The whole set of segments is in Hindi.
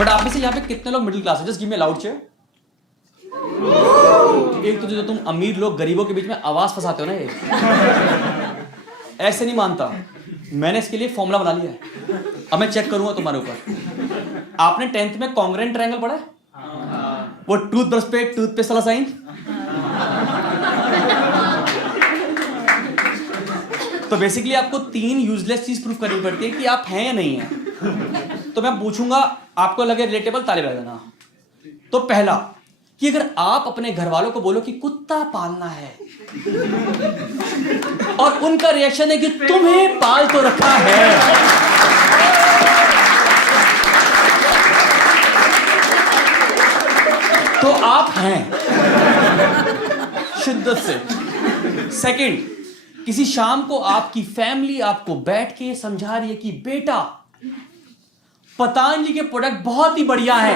बट आप में से यहाँ पे कितने लोग मिडिल क्लास है? Just give me loud chair. एक तो जो तुम अमीर लोग गरीबों के बीच में आवाज फंसाते हो ना, ये ऐसे नहीं मानता। मैंने इसके लिए फॉर्मूला बना लिया है, अब मैं चेक करूंगा तुम्हारे ऊपर। आपने 10th में कॉन्ग्रुएंट ट्रायंगल पढ़ा है? वो टूथब्रश पे टूथपेस्ट वाला साइन। तो बेसिकली आपको 3 यूजलेस चीज प्रूफ करनी पड़ती है कि आप हैं या नहीं हैं। तो मैं पूछूंगा, आपको लगे रिलेटेबल, ताली बजा देना। तो पहला कि अगर आप अपने घर वालों को बोलो कि कुत्ता पालना है और उनका रिएक्शन है कि तुम्हें पाल तो रखा है, तो आप हैं शिद्दत से। सेकंड, किसी शाम को आपकी फैमिली आपको बैठ के समझा रही है कि बेटा पतंजलि के प्रोडक्ट बहुत ही बढ़िया है,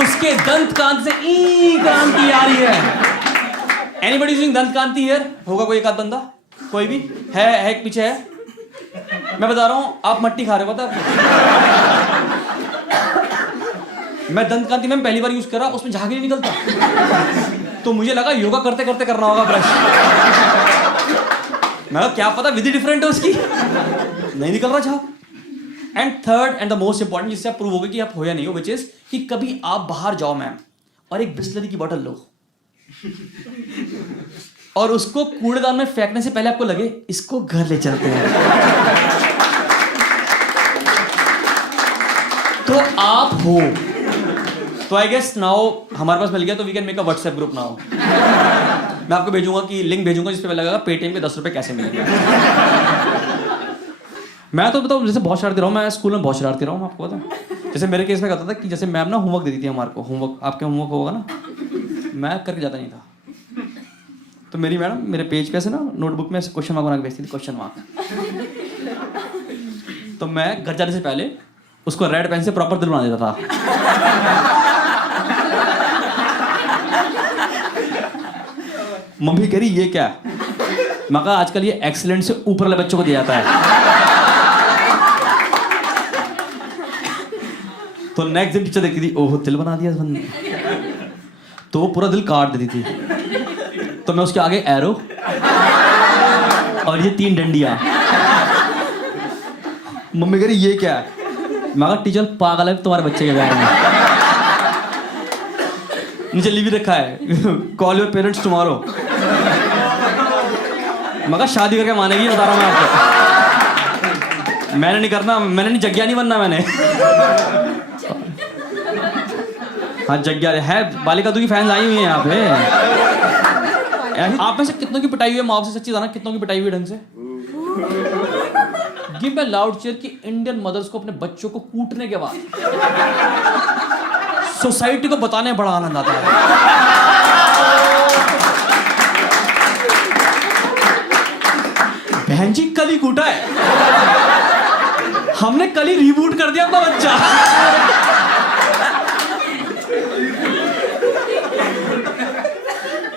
उसके दंत कांति से ई क्रांति आ रही है। एनीबॉडी यूजिंग दंत कांति हियर? होगा कोई एक आध बंदा? कोई भी है एक पीछे है? मैं बता रहा हूं, आप मट्टी खा रहे हो, पता है? मैं दंत कांति में पहली बार यूज कर रहा, उसमें झाग नहीं निकलता, तो मुझे लगा योगा करते करते करना होगा ब्रश। मैं क्या पता विधि डिफरेंट है उसकी, नहीं निकल रहा झाग। And third and the most important, जिससे आप प्रूव होगा कि आप हो या नहीं हो, विच इज कि कभी आप बाहर जाओ मैम और एक बिस्लरी की बोतल लो और उसको कूड़ेदान में फेंकने से पहले आपको लगे इसको घर ले चलते हैं, तो आप हो। तो आई गेस नाउ हमारे पास मिल गया, तो we can make a WhatsApp group now. मैं आपको भेजूंगा कि लिंक भेजूंगा जिस पे लगेगा पेटीएम पे 10 रुपए कैसे मिलेंगे। मैं तो बताऊँ, जैसे बहुत शरारती रहा हूँ, मैं स्कूल में बहुत शरारती रहा हूँ, आपको पता। जैसे मेरे केस में कहता था कि जैसे मैम ना होमवर्क देती थी हमारे को, होमवर्क आपके होमवर्क होगा ना, मैं करके जाता नहीं था। तो मेरी मैडम मेरे पेज पे ऐसे ना नोटबुक में ऐसे क्वेश्चन मार्क बना के भेजती थी, क्वेश्चन मार्क। तो मैं घर जाने से पहले उसको रेड पेन से प्रॉपर दिल बना देता था। मम्मी कह रही ये क्या? मैं कहा आजकल ये एक्सीलेंट से ऊपर वाले बच्चों को दिया जाता है। तो नेक्स्ट दिन टीचर देखती थी, ओह दिल बना दिया इस बंदे ने, तो वो पूरा दिल काट देती थी। तो मैं उसके आगे एरो और ये 3 डंडियां। मम्मी कह रही ये क्या है? मैं कहा टीचर पागल है तुम्हारे बच्चे के बारे में। नीचे लिख भी रखा है, कॉल योर पेरेंट्स टुमारो। मैं कहा शादी करके मानेगी, बता रहा हूं मैं आपको। मैंने नहीं करना, मैंने नहीं, जग्या नहीं बनना मैंने। हाँ जग्या है, बालिका तू की फैंस आई हुई हैं यहाँ पे। आप में से कितनों की पिटाई हुई है माँ से? सच्ची बताना, कितनों की पिटाई हुई ढंग से? गिव मी लाउड चीयर कि इंडियन मदर्स को अपने बच्चों को कूटने के बाद सोसाइटी को बताने में बड़ा आनंद आता है। बहन जी कल ही कूटा है, हमने कल ही रीबूट कर दिया अपना बच्चा।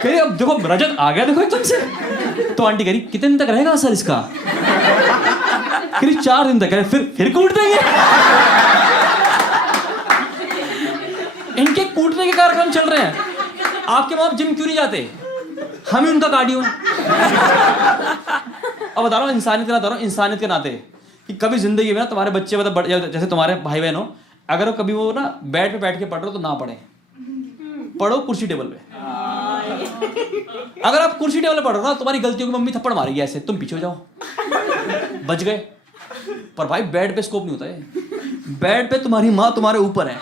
कह रही अब देखो रजत आ गया, देखो एकदम से। तो आंटी कह रही कितने दिन तक रहेगा असर इसका? कह रही 4 दिन तक। कह रहे फिर कूट देंगे। इनके कूटने के कार्यक्रम चल रहे हैं। आपके माँ जिम क्यों नहीं जाते? हम ही उनका कार्डियो है। अब बता रहा हूँ इंसानियत के नाते, इंसानियत के नाते कि कभी जिंदगी में ना तुम्हारे बच्चे मतलब जैसे तुम्हारे भाई बहन हो, अगर वो कभी वो ना बेड पे बैठ के पढ़ रहे हो तो ना पढ़े, पढ़ो कुर्सी टेबल पे। अगर आप कुर्सी टेबल पे पढ़ रहे हो ना, तुम्हारी गलतियों की मम्मी थप्पड़ मारेगी ऐसे, तुम पीछे हो जाओ, बच गए। पर भाई बेड पे स्कोप नहीं होता है, बेड पे तुम्हारी माँ तुम्हारे ऊपर है,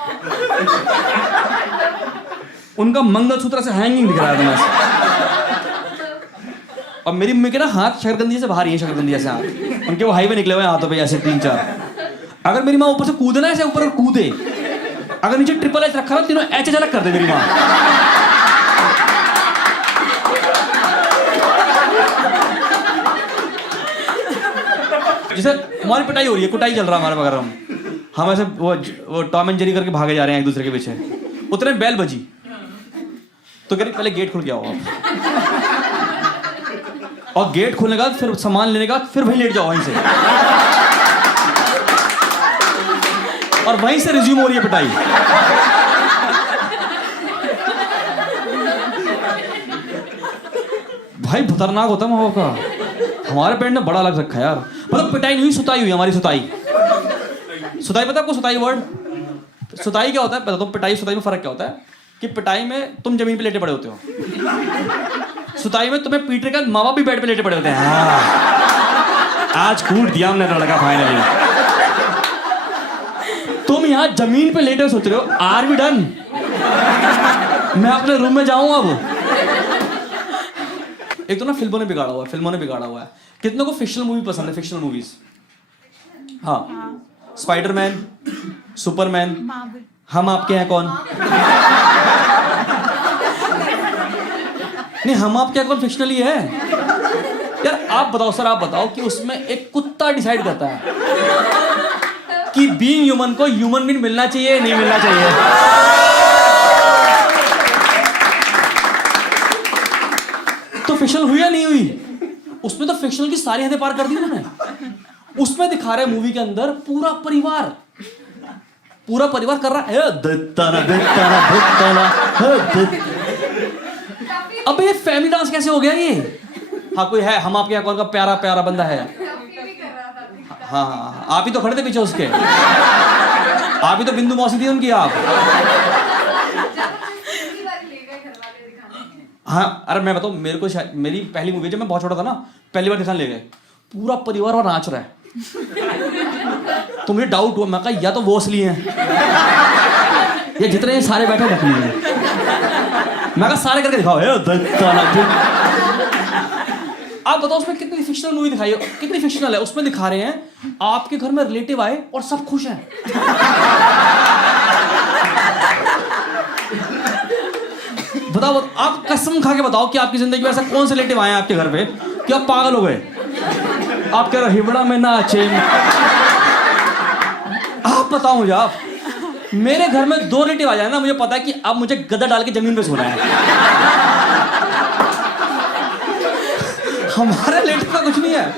उनका मंगलसूत्र से हैंगिंग दिख रहा है तुम्हें। और मेरी मम्मी के ना हाथ शकरकंदी से बाहर ही है, शकरकंदी से हाथ उनके, वो हाईवे निकले हुए हाथों पे ऐसे 3-4। अगर मेरी माँ ऊपर से कूदे ना ऐसे ऊपर कूदे, अगर नीचे ट्रिपल एच रखा ना, तीनों एच अलग कर दे मेरी माँ। जैसे हमारी पिटाई हो रही है, कुटाई चल रहा है हमारे बगैर, हम ऐसे वो टॉम एंड जेरी करके भागे जा रहे हैं एक दूसरे के पीछे। उतने बेल बजी तो कह रही पहले गेट खुल के आओ आप, और गेट खोलने के बाद फिर सामान लेने के बाद फिर वहीं लेट जाओ वहीं से। और वहीं से रिज्यूम हो रही है पिटाई। भाई खतरनाक होता है माँ बाप का। हमारे पेरेंट ने बड़ा अलग रखा है यार। मतलब पिटाई नहीं हुई, सुताई हुई हमारी। सुताई पता है आपको? सुताई वर्ड, सुताई क्या होता है? पता तो पिटाई सुताई में फर्क क्या होता है कि पिटाई में तुम जमीन पे लेटे पड़े होते हो, सुताई में तुम्हें पीटने का माँ बाप भी बेड पे लेटे पड़े होते हैं। हाँ, आज कूट दिया हमने लड़का फाइनली। तुम यहाँ जमीन पे लेटे सोच रहे हो आर बी डन, मैं अपने रूम में जाऊं अब। एक तो ना फिल्मों ने बिगाड़ा हुआ है। कितनों को फिक्शनल मूवी पसंद है? फिक्शनल मूवीज, हाँ, स्पाइडरमैन, सुपरमैन, हम आपके हैं कौन? नहीं, हम आपके हैं कौन फिक्शनल ही है यार। आप बताओ सर, आप बताओ कि उसमें एक कुत्ता डिसाइड करता है कि बीइंग ह्यूमन को ह्यूमन बीइंग मिलना चाहिए नहीं मिलना चाहिए। तो फिक्शनल हुई या नहीं हुई? उसमें तो फिक्शनल की सारी हदें पार कर दी उन्होंने। उसमें दिखा रहे मूवी के अंदर पूरा परिवार कर रहा है अब ये फैमिली डांस कैसे हो गया ये? हाँ, कोई है हम आपके कौन का प्यारा प्यारा बंदा है? हाँ, आप ही तो खड़े थे पीछे उसके, आप ही तो बिंदु मौसी थी उनकी आप। हाँ, अरे मैं बताऊँ, मेरे को मेरी पहली मूवी जब मैं बहुत छोटा था ना, पहली बार दिखाने ले गए, पूरा परिवार वहां नाच रहा है। तो मुझे डाउट हुआ, मैं कहा या तो वो असली हैं या जितने सारे बैठे नकली हैं। मैं कहा सारे करके दिखाओ। आप बताओ उसमें कितनी फिक्शनल मूवी दिखाई है, कितनी फिक्शनल है। उसमें दिखा रहे हैं आपके घर में रिलेटिव आए और सब खुश हैं। बताओ, आप कसम खा के बताओ कि आपकी जिंदगी में ऐसा कौन से रिलेटिव आए आपके घर पे कि आप पागल हो गए? आप कह रहे हो हिबड़ा में नाचे। आप बताओ मुझे, आप मेरे घर में 2 रिलेटिव आ जाए ना, मुझे पता है कि अब मुझे गदा डाल के जमीन पे सोना है। हमारे रिलेटिव का कुछ नहीं है,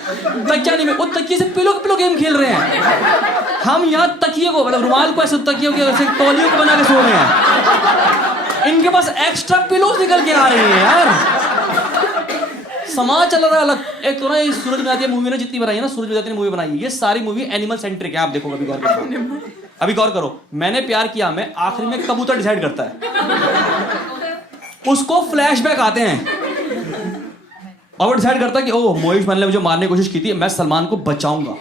तकिया नहीं, वो तकिए से पिलो गेम खेल रहे हैं। हम यहाँ तकिए को, मतलब रुमाल को ऐसे तकिए को ऐसे तौलियों को बना के सो रहे हैं। इनके पास एक्स्ट्रा पिलोज निकल के आ रही है यार। समाज चल रहा है अलग। एक तो ना ये सूरज बजाती मूवी ने जितनी बनाई है ना, सूरज बजाती ने मूवी बनाई है, ये सारी मूवी एनिमल सेंट्रिक है। आप देखो, अभी गौर करो, अभी गौर करो। मैंने प्यार किया में आखिर में कबूतर डिसाइड करता है, उसको फ्लैशबैक आते हैं और वो डिसाइड करता है कि ओह मोहिश मन ने मुझे मारने की कोशिश की थी, मैं सलमान को बचाऊंगा।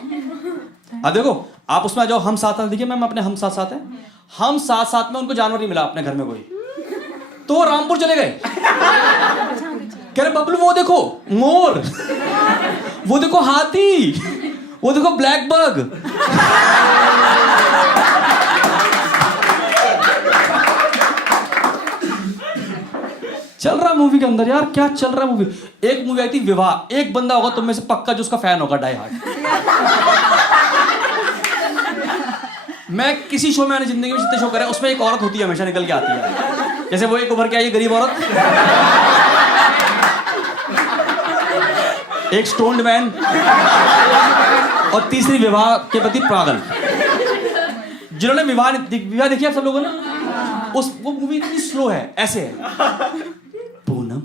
अब देखो आप उसमें जो हम साथ साथ, देखिए मैम अपने हम साथ साथ हैं, हम साथ साथ में उनको जानवर नहीं मिला अपने घर में कोई, तो वो रामपुर चले गए। कह रहे बबलू वो देखो मोर, वो देखो हाथी, वो देखो ब्लैक बग। चल रहा मूवी के अंदर यार, क्या चल रहा है मूवी। एक मूवी आई थी विवाह, एक बंदा होगा तुम में से पक्का जो उसका फैन होगा, डाई हार्ड। मैं किसी शो में, मैंने जिंदगी में जितने शो करे उसमें एक औरत होती है, हमेशा निकल के आती है। जैसे वो एक उभर के आई गरीब औरत, एक स्टोन्ड मैन, और तीसरी विवाह के प्रति पागल। जिन्होंने विवाह देखी आप सब लोगों ने, वो मूवी इतनी स्लो है, ऐसे है। पूनम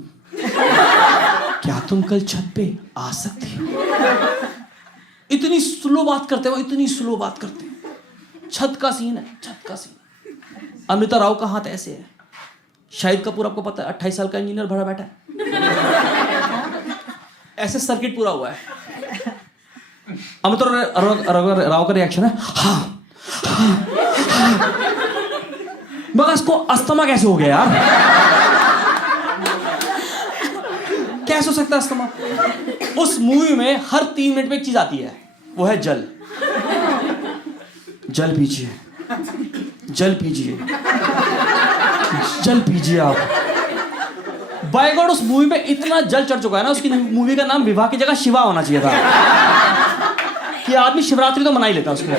क्या तुम कल छत पे आ सकती हो? इतनी स्लो बात करते हो, इतनी स्लो बात करते हैं। छत का सीन है, छत का सीन। अमृता राव का हाथ ऐसे है। शाहिद कपूर आपको पता है 28 साल का इंजीनियर भरा बैठा है, ऐसे सर्किट पूरा हुआ है। अमृता राव का रिएक्शन है हाँ। मगर इसको अस्थमा कैसे हो गया यार? कैसे हो सकता है अस्थमा? उस मूवी में हर 3 मिनट में एक चीज आती है, वो है जल। जल पीजिए, जल पीजिए, जल पीजिए आप। बाय गॉड, उस मूवी में इतना जल चढ़ चुका है ना, उसकी मूवी का नाम विवाह की जगह शिवा होना चाहिए था, कि आदमी शिवरात्रि तो मना ही लेता उसको।